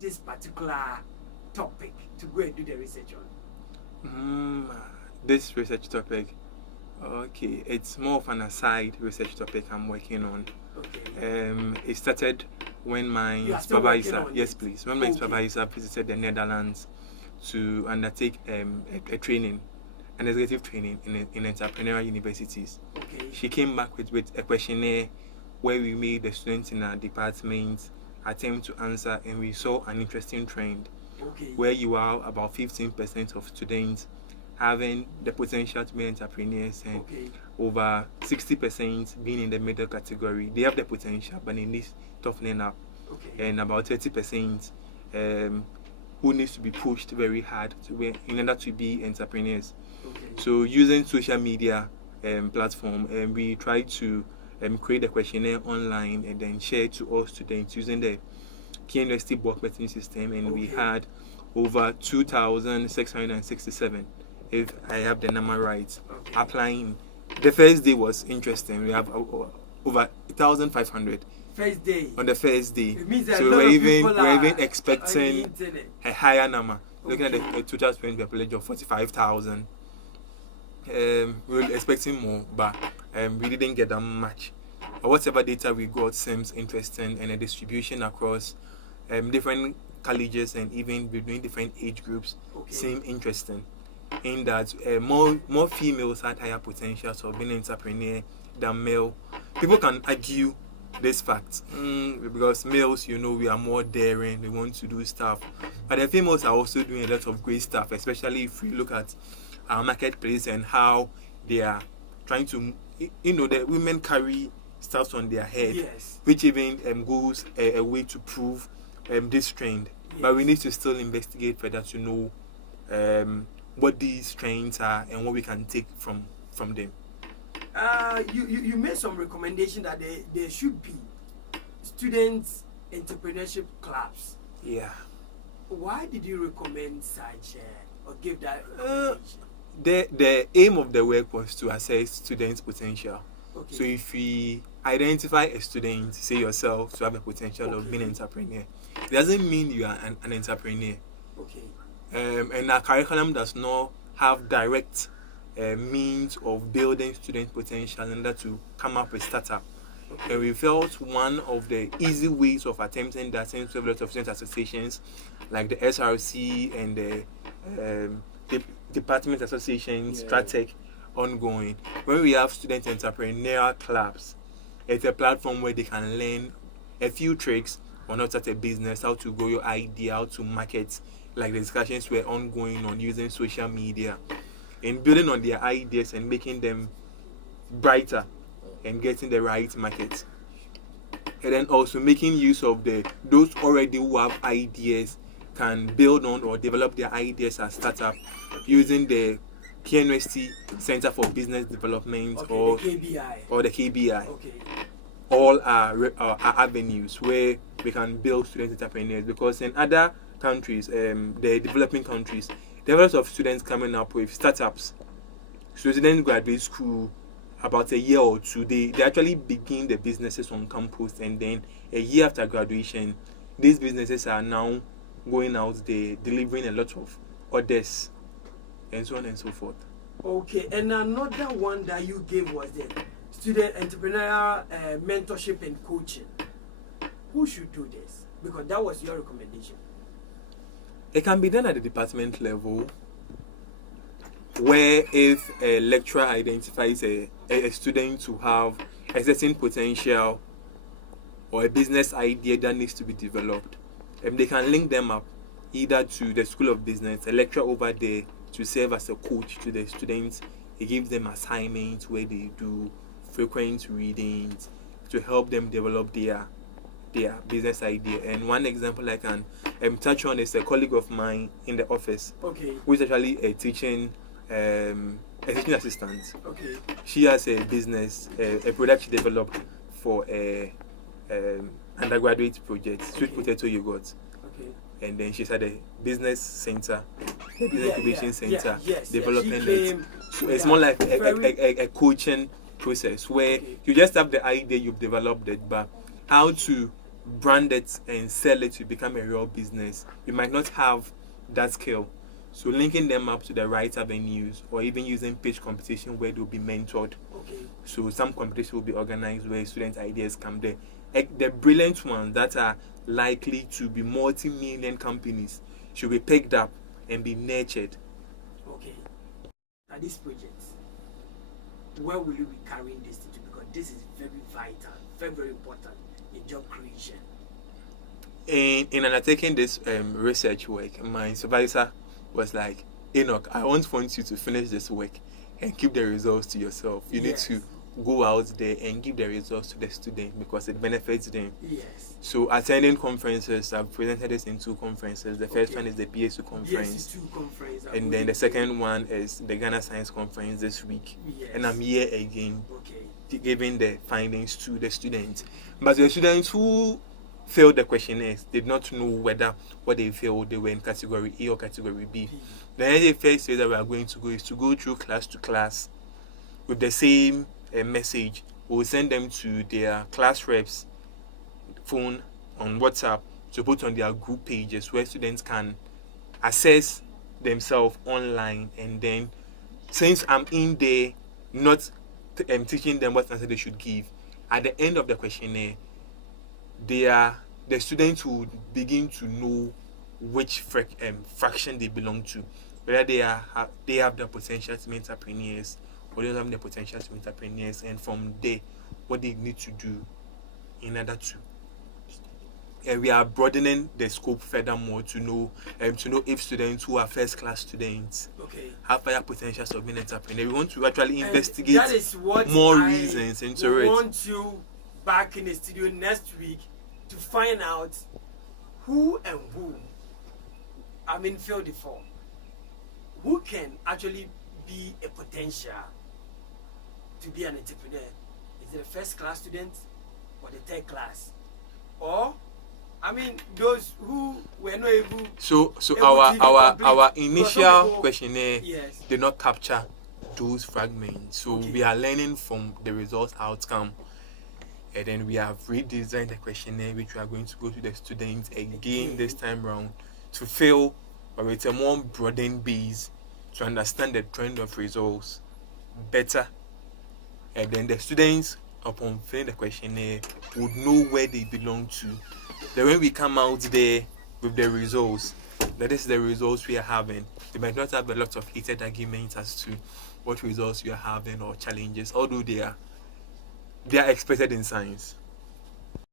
this particular topic to go and do the research on? This research topic, okay, it's more of an aside research topic I'm working on. Okay. It started when my supervisor, yes please, when my supervisor visited the Netherlands to undertake a training, an executive training in entrepreneurial universities. Okay. She came back with a questionnaire where we made the students in our department attempt to answer, and we saw an interesting trend. Okay. Where you are about 15% of students having the potential to be entrepreneurs, and over 60% being in the middle category. They have the potential, but they need toughening up. Okay. And about 30% who needs to be pushed very hard in order to be entrepreneurs. Okay. So using social media platform, we try to create a questionnaire online and then share it to all students using the KNUST bulk messaging system, and we had over 2,667, if I have the number right, applying. The first day was interesting. We have over 1,500. First day. On the first day. It means that so we're even expecting a higher number. Looking at the total student population of 45,000. We were expecting more, but we didn't get that much. But whatever data we got seems interesting, and the distribution across different colleges and even between different age groups seem interesting. In that more females had higher potentials of being an entrepreneur than male. People can argue this fact because males, we are more daring, we want to do stuff, but the females are also doing a lot of great stuff, especially if we look at our marketplace and how they are trying to, the women carry stuff on their head, which even goes a way to prove this trend. But we need to still investigate further to know what these trends are and what we can take from them. You made some recommendation that there should be students entrepreneurship clubs. Yeah. Why did you recommend such or give that recommendation? The aim of the work was to assess students' potential. Okay. So if we identify a student, say yourself, to have a potential of being an entrepreneur, it doesn't mean you are an entrepreneur. Okay. And our curriculum does not have direct means of building student potential in order to come up with startup. Okay. And we felt one of the easy ways of attempting that, since we have a lot of student associations like the SRC and the department associations, Stratec, ongoing. When we have student entrepreneurial clubs, it's a platform where they can learn a few tricks on how to start a business, how to grow your idea, how to market, like the discussions were ongoing on using social media and building on their ideas and making them brighter and getting the right market. And then also making use of those already who have ideas can build on or develop their ideas as startup using the KNUST Center for Business Development or the KBI. Okay. All are avenues where we can build student entrepreneurs, because in other countries, the developing countries, there are lots of students coming up with startups. So students graduate school about a year or two, they actually begin the businesses on campus, and then a year after graduation, these businesses are now going out there delivering a lot of orders and so on and so forth. Okay, and another one that you gave was the student entrepreneurial mentorship and coaching. Who should do this? Because that was your recommendation. It can be done at the department level, where if a lecturer identifies a student to have a certain potential or a business idea that needs to be developed, they can link them up either to the School of Business, a lecturer over there to serve as a coach to the students. He gives them assignments where they do frequent readings to help them develop their business idea. And one example I can touch on is a colleague of mine in the office, who is actually a teaching assistant. Okay. She has a business, a product she developed for a undergraduate project, sweet potato yogurt. Okay. And then she's at a business center, a business incubation center, developing it. So it's more like a coaching process where you just have the idea, you've developed it, but how to brand it and sell it to become a real business, you might not have that skill. So linking them up to the right avenues, or even using pitch competition where they'll be mentored. Okay. So some competition will be organized where student ideas come there. The brilliant ones that are likely to be multi-million companies should be picked up and be nurtured. Okay. Now this project, where will you be carrying this to? Because this is very vital, very, very important in job creation. In undertaking this research work, my supervisor was like, Enoch, I won't want you to finish this work and keep the results to yourself. You need to go out there and give the results to the student because it benefits them. Yes. So attending conferences, I've presented this in 2 conferences. The first one is the BSU conference. BSU conference. And then the second one is the Ghana Science Conference this week. Yes. And I'm here again, okay, giving the findings to the students. But the students who failed the questionnaires did not know whether what they failed, they were in category A or category B. The first way that we are going to go is to go through class to class with the same message. We'll send them to their class reps phone on WhatsApp to put on their group pages where students can assess themselves online. And then, since I'm in there not teaching them what answer they should give, at the end of the questionnaire, the students will begin to know which fraction they belong to, whether they have the potential to be entrepreneurs or they don't have the potential to be entrepreneurs, and from there, what they need to do in order to. And we are broadening the scope furthermore to know if students who are first class students have higher potentials of being entrepreneurs. We want to actually investigate that is what more reasons into it. I want you back in the studio next week to find out who and who failed before, who can actually be a potential to be an entrepreneur. Is it a first class student or the third class, or those who were not able. So our initial questionnaire did not capture those fragments. So we are learning from the results outcome, and then we have redesigned the questionnaire, which we are going to go to the students again this time round to fill, but with a more broadened base to understand the trend of results better, and then the students, upon filling the questionnaire, would know where they belong to. Then when we come out there with the results, that is the results we are having. They might not have a lot of heated arguments as to what results you are having or challenges, although they are expected in science.